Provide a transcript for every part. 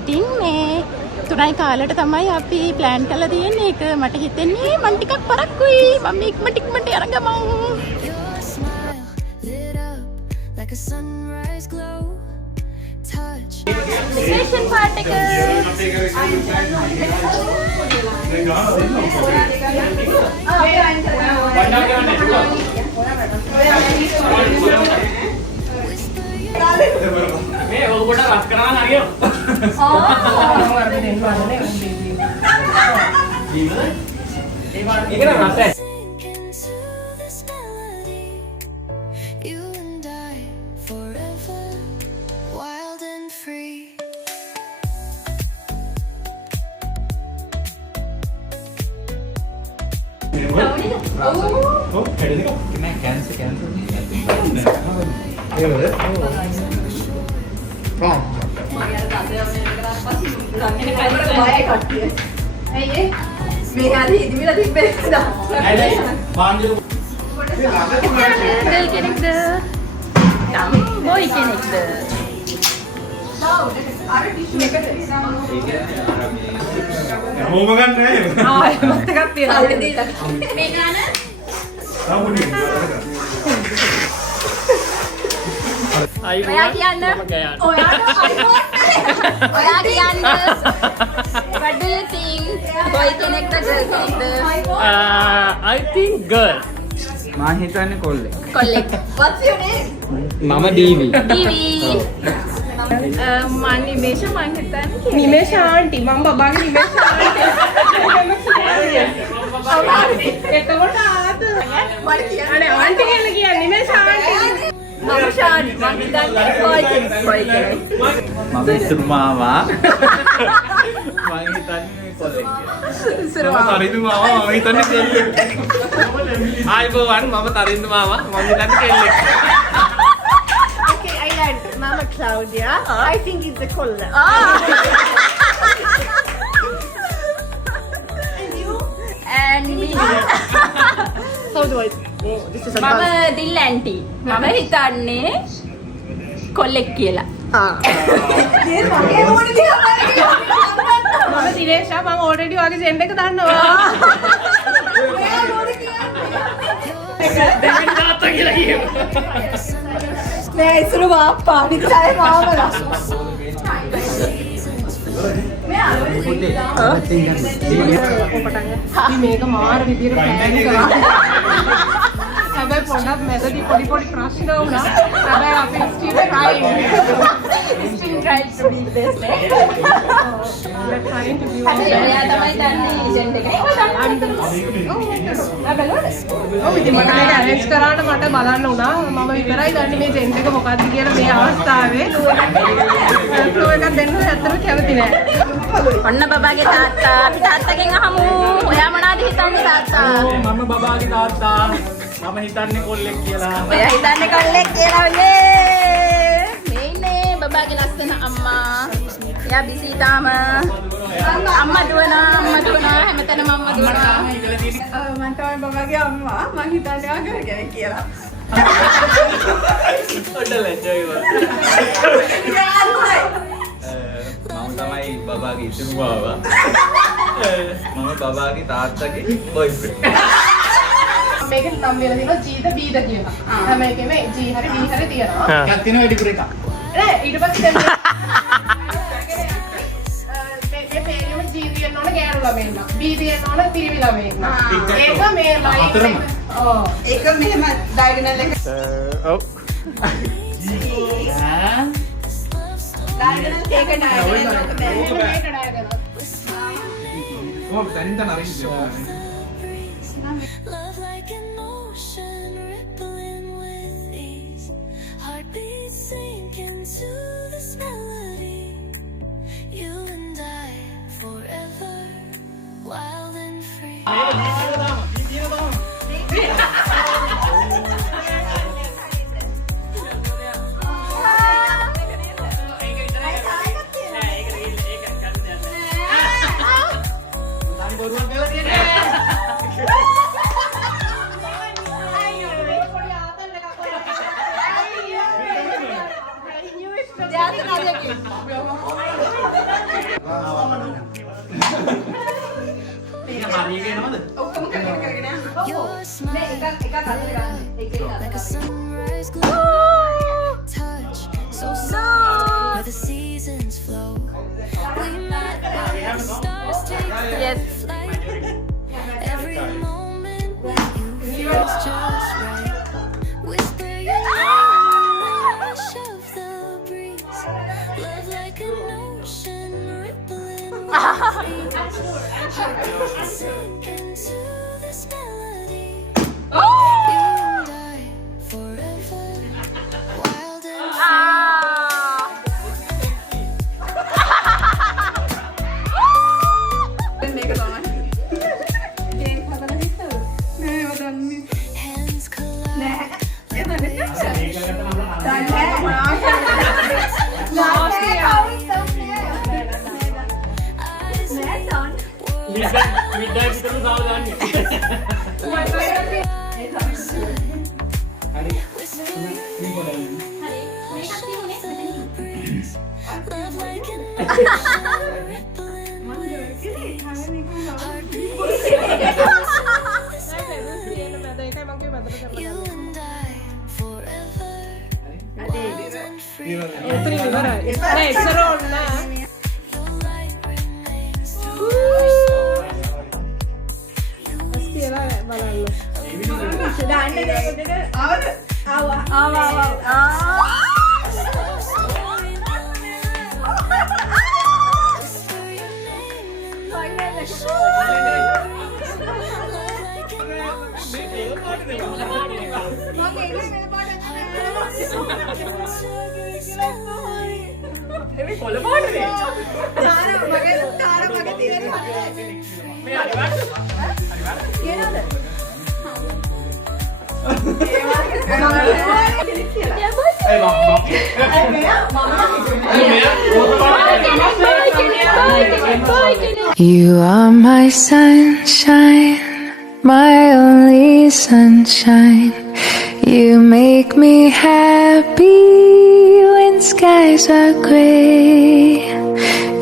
ඉතින් මේ 3යි කාලට තමයි අපි ප්ලෑන් කරලා තියෙන්නේ. ඒක මට හිතෙන්නේ මම ටිකක් පරක්කුයි. මම ඉක්මනට අරන් ගමු. Station part එක. මේ ඔය කොට රත් කරනවා හරියෝ. ඒක නම් රත්. ඔයා කියන්න. ඔයා කියන්න. What do you think? boy කෙනෙක්ද girl කෙනෙක්ද? I think girl. මා හිතන්නේ කොල්ලෙක්. කොල්ලෙක්. What's your name? මම ඩීවි. ඩීවි. මන් නිමේෂ මං හිතන්නේ නිමේෂ ආන්ටි මම බබාගේ නිමේෂ ආන්ටි එතකොට ආත අනේ ආන්ටි කියලා කියන්නේ නිමේෂ ආන්ටි මම ෂාන් මම හිතන්නේ boy කෙනෙක්. මම ඉතුරුමාවා. මම හිතන්නේ කොල්ලෙක්. තරිඳු මාවා මම හිතන්නේ කෙල්ලෙක්. ආයිබෝවන් මම තරිඳු මාවා මම හිතන්නේ කෙල්ලෙක්. Okay, I learned. Mama Claudia. I think it's a kolla. And me. How do I? Oh, this is a මම දිල් ඇන්ටි. මම හිතන්නේ කොල්ලෙක් කියලා. මම දිනේෂා මම already ඔයාගේ send එක දන්නවා. දෙවියන් තාත්තා කියලා කියනවා. නෑ ඉතුරු මාප්පා විතරයි මාමලා. මේක මාර විදියට ප්ලෑන් කරා. හැබැයි පොඩක් මැදදී පොඩි ප්‍රශ්න වුණා. හැබැයි අපි still trying. Still trying to be best. We're trying to be ඔයා තමයි දන්නේ ඒජන්ට් එක. ඔව් ඉතින් මට මේක arrange කරාට මට බලන්න වුණා. මම විතරයි දන්නේ මේ ජෙන්ට් එක මොකක්ද කියලා මේ අවස්ථාවේ. ෆ්ලෝ එකක් දෙන්න ඇත්තටම කැමති නෑ. ඔන්න බබාගේ තාත්තා. අපි තාත්තගෙන් අහමු. ඔයා මොනවද හිතන්නේ තාත්තා? මම බබාගේ තාත්තා. මම හිතන්නේ කොල්ලෙක් කියලා. ඔයා හිතන්නේ කොල්ලෙක් කියලා නේ. මේ ඉන්නේ බබාගේ ලස්සන අම්මා. එයා බිසි තාම. අම්මා දුවනා හැමතැනම අම්මා දුවනා. මම තමයි බබාගේ අම්මා. මම හිතන්නේ ආ කරගෙන කියලා. ඔඩල එන්ජොයි වුණා. මම තමයි බබාගේ ඉතුරුමාවා. මම බබාගේ තාත්තගේ බොයිෆ්‍රෙන්ඩ්. මේකට නම් වෙලා තියෙනවා ජීද බීද කියලා. හැම එකෙම ජී හරි බී හරි තියෙනවා. එකක් තියෙනවා ඉදිරිපුර එකක්. නෑ ඊට පස්සේ දැන් මේ පේරියම ජී දියන්න ඕන ගෑනු ළමෙන්න. බී දියන්න ඕන පිරිමි ළමෙන්න. ඒක මේ ලයින් එක. ඔව්. ඒක මෙහෙම ඩයගනල් එක. ඔව්. ඩයගනල් ඒක ඩයගනල් එක බෑ. මේක ඩයගනල්. කොහොමද දැන් අරින්න. Love like an ocean rippling with ease. Heartbeats sink into this melody. You and I forever, wild and free. like a sunrise glow. Touch so soft where the seasons flow. We met where the stars take Yes. flight. Every moment with you feels just right. Whisper your name in the hush of the breeze. Love like an ocean rippling with ease. Heartbeats sink into this melody. You and I forever, wild and free. Hands collide like waves eyes midday kita lu sawalan nih. love like an ocean rippling with ease. Heartbeats you and I forever, wild and free. Your light remains through our soul. Whisper your name in the hush of the breeze. Love like an ocean You are my sunshine, my only sunshine. You make me happy when skies are gray.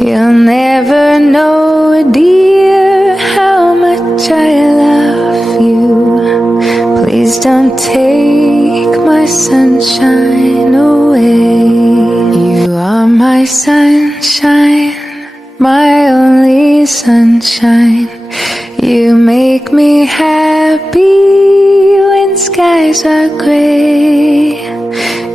You'll never know, dear, how much I love you. Please don't take my sunshine away. You are my sunshine, my only sunshine. You make me happy when skies are gray.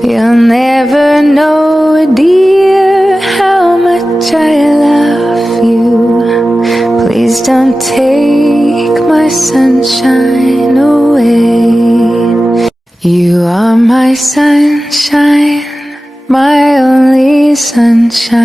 You'll never know, dear, how much I love you. Please don't take my sunshine away. You are my sunshine, my only sunshine.